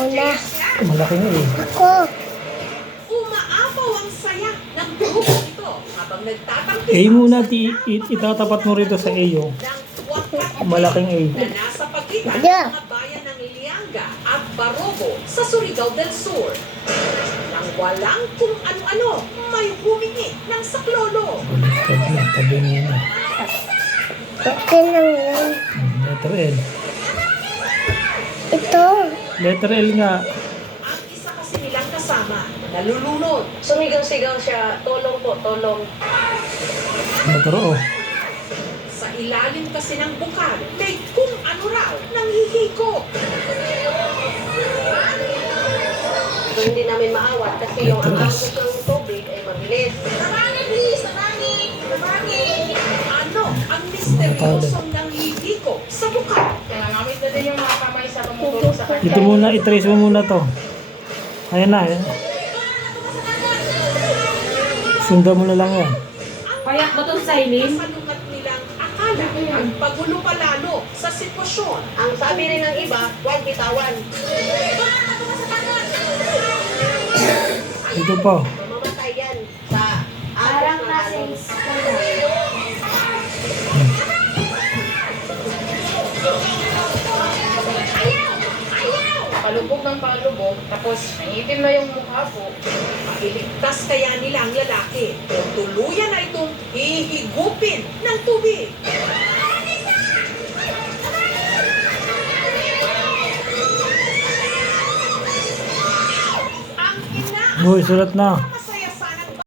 Una. Malaking A. Ako. Umaapaw ang saya ng grupo ito habang nagtatangkis A muna, itatapat mo rito sa A, oh. ng wakat Malaking A. na nasa pagitan ng Yeah. mga bayan ng Ilianga at Barogo sa Surigao del Sur. Nang walang kung ano-ano, may humingi ng saklolo. Baliktad na, tabi niya na. Okay lang yan. Letter L. Ito. Letter L nga. Ang isa kasi nilang kasama, nalulunod. Sumigaw-sigaw siya, tulong po, tulong. Letter O. Sa ilalim kasi ng bukal, may kung ano raw nanghihiko. So, hindi namin maawat kasi yung ang agos ng tubig ay mabilis. Ano ang misteryosong nanghihiko sa bukal? Kailangamit na din yung mga kamay sa tumutulong sa kanya. Ito muna, i-trace mo muna to. Ayan na, ayan. Sundan mo na lang yan. Payak ba itong silin? Kasalungat nilang akala ang pagulo pa lalo sa sitwasyon. Ang sabi rin ng iba, huwag bitawan. Ito pa. Mamamatay yan sa agos ng alon. Palubog ng palubog, tapos nangitim na yung mukha po. Mailigtas kaya nila ang lalaki o tuluyan na itong hihigupin ng tubig. Ang ina Uy, sulat na.